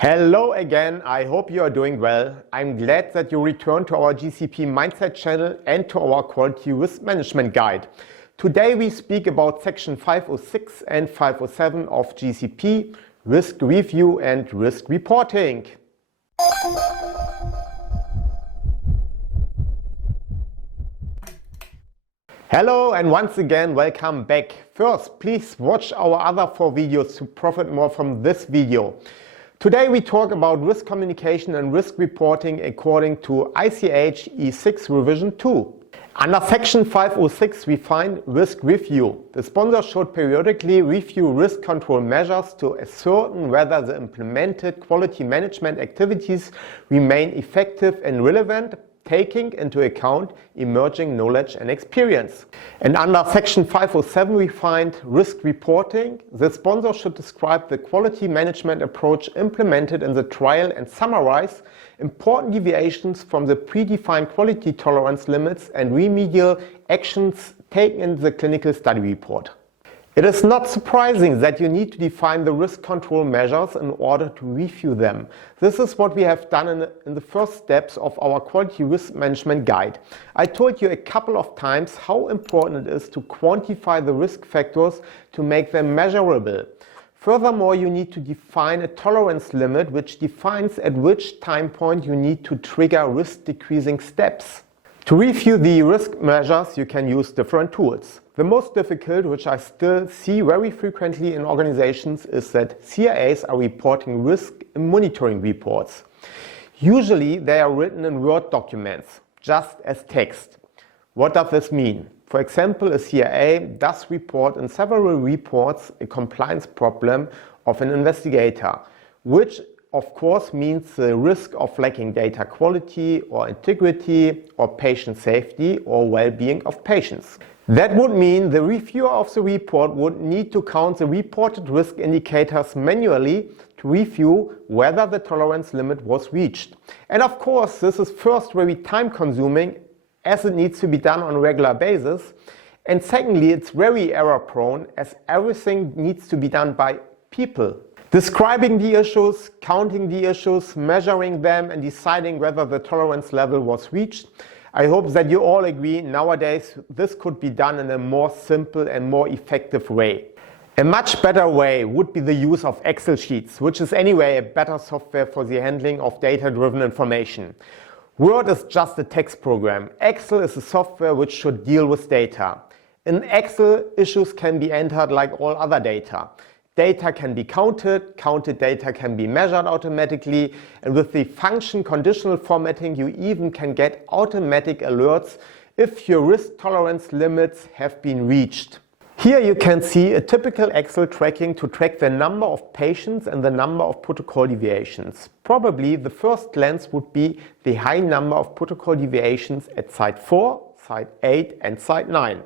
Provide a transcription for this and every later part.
Hello again, I hope you are doing well. I'm glad that you returned to our GCP-Mindset channel and to our Quality Risk Management Guide. Today we speak about Section 506 and 507 of GCP, Risk Review and Risk Reporting. Hello and once again welcome back. First, please watch our other 4 videos to profit more from this video. Today we talk about risk communication and risk reporting according to ICH E6 revision 2. Under section 506 we find risk review. The sponsor should periodically review risk control measures to ascertain whether the implemented quality management activities remain effective and relevant, taking into account emerging knowledge and experience. And under section 507 we find risk reporting. The sponsor should describe the quality management approach implemented in the trial and summarize important deviations from the predefined quality tolerance limits and remedial actions taken in the clinical study report. It is not surprising that you need to define the risk control measures in order to review them. This is what we have done in the first steps of our Quality Risk Management Guide. I told you a couple of times how important it is to quantify the risk factors to make them measurable. Furthermore, you need to define a tolerance limit which defines at which time point you need to trigger risk decreasing steps. To review the risk measures, you can use different tools. The most difficult, which I still see very frequently in organizations, is that CRAs are reporting risk in monitoring reports. Usually they are written in Word documents, just as text. What does this mean? For example, a CRA does report in several reports a compliance problem of an investigator, which of course means the risk of lacking data quality or integrity or patient safety or well-being of patients. That would mean the reviewer of the report would need to count the reported risk indicators manually to review whether the tolerance limit was reached. And of course, this is first very time-consuming as it needs to be done on a regular basis. And secondly, it's very error-prone as everything needs to be done by people. Describing the issues, counting the issues, measuring them and deciding whether the tolerance level was reached. I hope that you all agree nowadays this could be done in a more simple and more effective way. A much better way would be the use of Excel sheets, which is anyway a better software for the handling of data-driven information. Word is just a text program. Excel is a software which should deal with data. In Excel, issues can be entered like all other data. Data can be counted data can be measured automatically, and with the function conditional formatting you even can get automatic alerts if your risk tolerance limits have been reached. Here you can see a typical Excel tracking to track the number of patients and the number of protocol deviations. Probably the first glance would be the high number of protocol deviations at site 4, site 8 and site 9.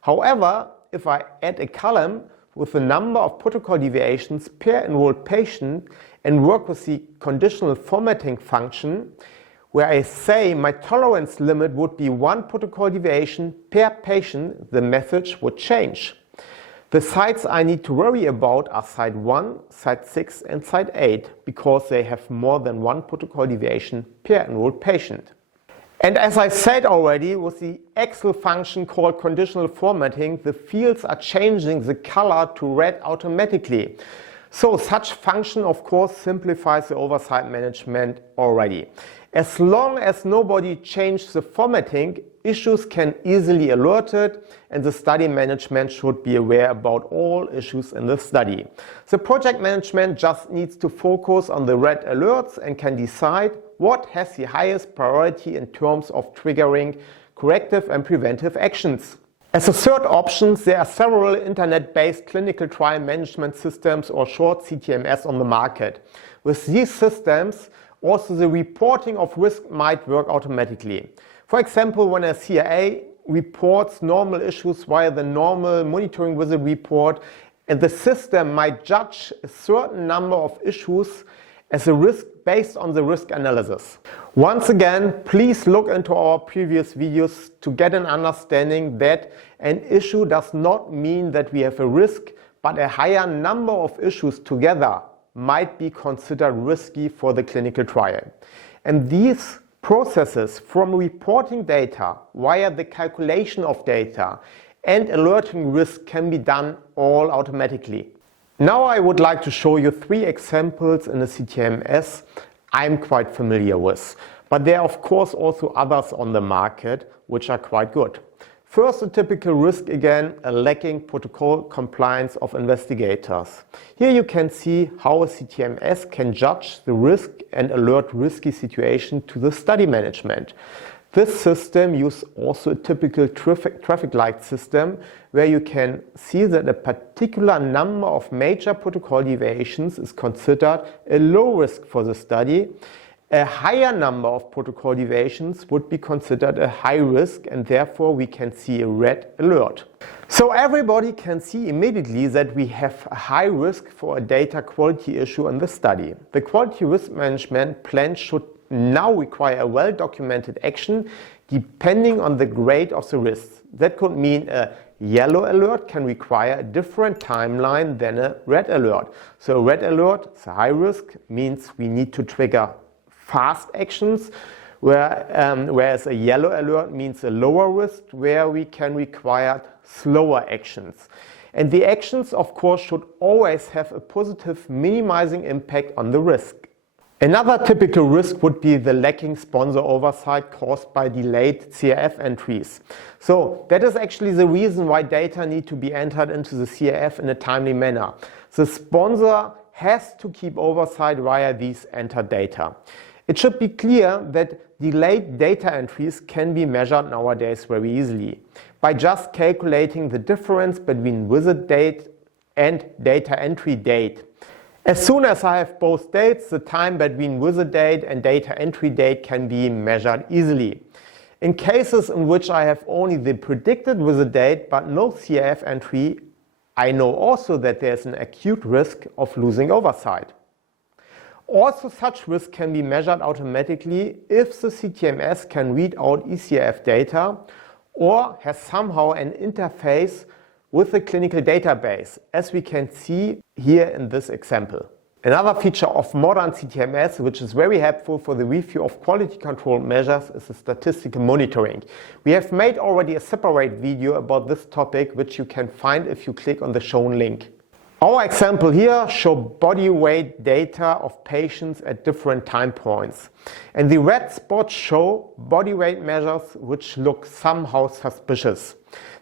However, if I add a column with the number of protocol deviations per enrolled patient and work with the conditional formatting function, where I say my tolerance limit would be 1 protocol deviation per patient, the message would change. The sites I need to worry about are site 1, site 6 and site 8 because they have more than 1 protocol deviation per enrolled patient. And as I said already, with the Excel function called conditional formatting, the fields are changing the color to red automatically. So such function of course simplifies the oversight management already. As long as nobody changed the formatting, issues can easily alerted and the study management should be aware about all issues in the study. The project management just needs to focus on the red alerts and can decide what has the highest priority in terms of triggering corrective and preventive actions. As a third option, there are several internet-based clinical trial management systems or short CTMS on the market. With these systems, also the reporting of risk might work automatically. For example, when a CRA reports normal issues via the normal monitoring visit report, and the system might judge a certain number of issues as a risk based on the risk analysis. Once again, please look into our previous videos to get an understanding that an issue does not mean that we have a risk, but a higher number of issues together might be considered risky for the clinical trial. And these processes from reporting data via the calculation of data and alerting risk can be done all automatically. Now I would like to show you 3 examples in the CTMS I'm quite familiar with. But there are of course also others on the market which are quite good. First, a typical risk again, a lacking protocol compliance of investigators. Here you can see how a CTMS can judge the risk and alert risky situation to the study management. This system uses also a typical traffic light system where you can see that a particular number of major protocol deviations is considered a low risk for the study. A higher number of protocol deviations would be considered a high risk, and therefore we can see a red alert. So everybody can see immediately that we have a high risk for a data quality issue in the study. The quality risk management plan should now require a well-documented action depending on the grade of the risk. That could mean a yellow alert can require a different timeline than a red alert. So a red alert, it's a high risk, means we need to trigger fast actions, whereas a yellow alert means a lower risk where we can require slower actions. And the actions, of course, should always have a positive minimizing impact on the risk. Another typical risk would be the lacking sponsor oversight caused by delayed CRF entries. So that is actually the reason why data need to be entered into the CRF in a timely manner. The sponsor has to keep oversight via these entered data. It should be clear that delayed data entries can be measured nowadays very easily by just calculating the difference between visit date and data entry date. As soon as I have both dates, the time between visit date and data entry date can be measured easily. In cases in which I have only the predicted visit date but no CRF entry, I know also that there is an acute risk of losing oversight. Also, such risk can be measured automatically if the CTMS can read out eCRF data or has somehow an interface with the clinical database, as we can see here in this example. Another feature of modern CTMS, which is very helpful for the review of quality control measures, is the statistical monitoring. We have made already a separate video about this topic, which you can find if you click on the shown link. Our example here shows body weight data of patients at different time points. And the red spots show body weight measures which look somehow suspicious.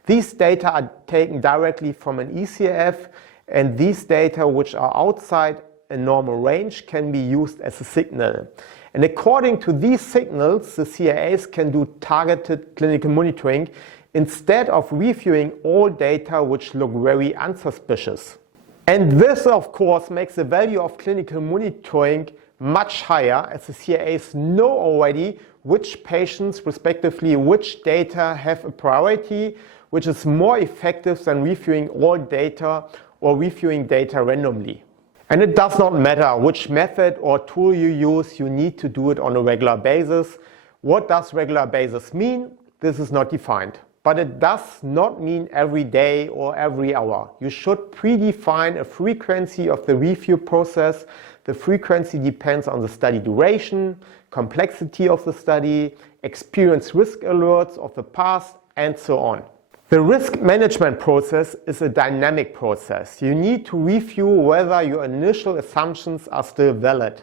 These data are taken directly from an eCRF, and these data which are outside a normal range can be used as a signal. And according to these signals, the CRAs can do targeted clinical monitoring instead of reviewing all data which look very unsuspicious. And this, of course, makes the value of clinical monitoring much higher, as the CRAs know already which patients, respectively, which data have a priority, which is more effective than reviewing all data or reviewing data randomly. And it does not matter which method or tool you use, you need to do it on a regular basis. What does regular basis mean? This is not defined. But it does not mean every day or every hour. You should predefine a frequency of the review process. The frequency depends on the study duration, complexity of the study, experience risk alerts of the past, and so on. The risk management process is a dynamic process. You need to review whether your initial assumptions are still valid.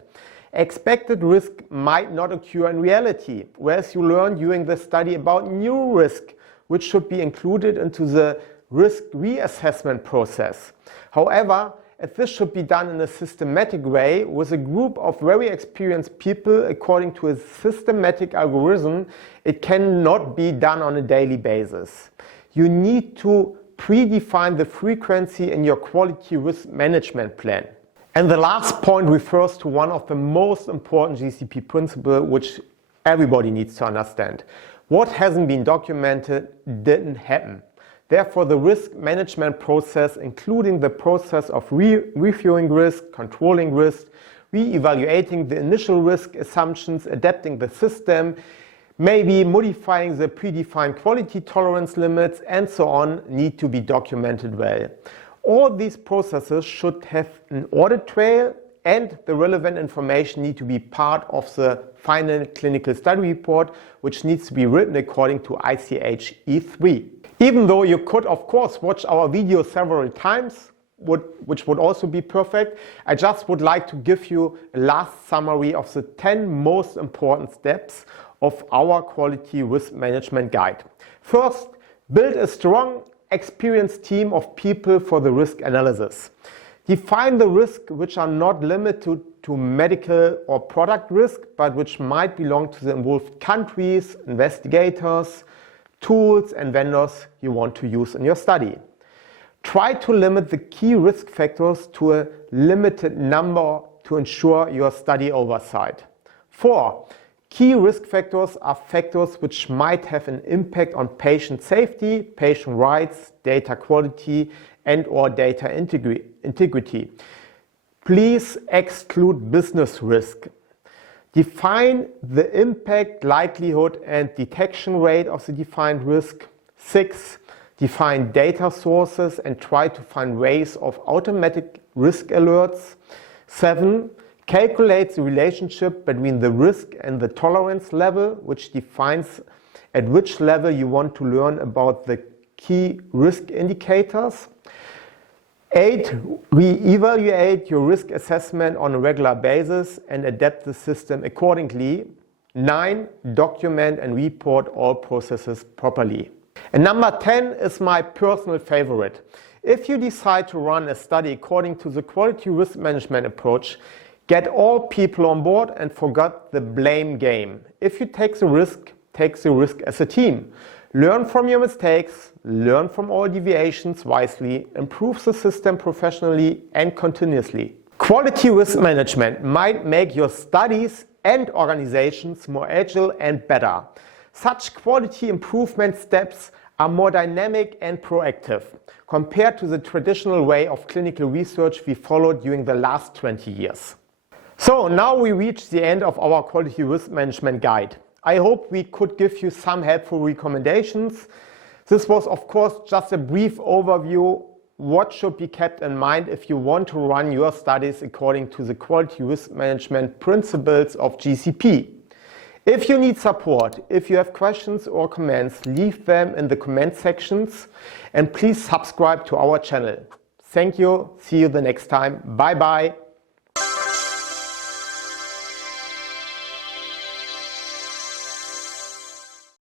Expected risk might not occur in reality, whereas you learn during the study about new risk, which should be included into the risk reassessment process. However, if this should be done in a systematic way with a group of very experienced people according to a systematic algorithm, it cannot be done on a daily basis. You need to predefine the frequency in your quality risk management plan. And the last point refers to one of the most important GCP principles which everybody needs to understand. What hasn't been documented didn't happen. Therefore, the risk management process, including the process of reviewing risk, controlling risk, re-evaluating the initial risk assumptions, adapting the system, maybe modifying the predefined quality tolerance limits, and so on, need to be documented well. All these processes should have an audit trail and the relevant information need to be part of the final clinical study report, which needs to be written according to ICH E3. Even though you could, of course, watch our video several times, which would also be perfect, I just would like to give you a last summary of the 10 most important steps of our quality risk management guide. First, build a strong, experienced team of people for the risk analysis. Define the risks which are not limited to medical or product risk, but which might belong to the involved countries, investigators, tools and vendors you want to use in your study. Try to limit the key risk factors to a limited number to ensure your study oversight. 4. Key risk factors are factors which might have an impact on patient safety, patient rights, data quality, and/or data integrity. Please exclude business risk. Define the impact, likelihood, and detection rate of the defined risk. 6. Define data sources and try to find ways of automatic risk alerts. 7. Calculate the relationship between the risk and the tolerance level, which defines at which level you want to learn about the key risk indicators. 8. Re-evaluate your risk assessment on a regular basis and adapt the system accordingly. 9. Document and report all processes properly. And number 10 is my personal favorite. If you decide to run a study according to the quality risk management approach, get all people on board and forget the blame game. If you take the risk as a team. Learn from your mistakes, learn from all deviations wisely, improve the system professionally and continuously. Quality risk management might make your studies and organizations more agile and better. Such quality improvement steps are more dynamic and proactive compared to the traditional way of clinical research we followed during the last 20 years. So now we reach the end of our quality risk management guide. I hope we could give you some helpful recommendations. This was of course just a brief overview what should be kept in mind if you want to run your studies according to the quality risk management principles of GCP. If you need support, if you have questions or comments, leave them in the comment sections and please subscribe to our channel. Thank you. See you the next time. Bye bye.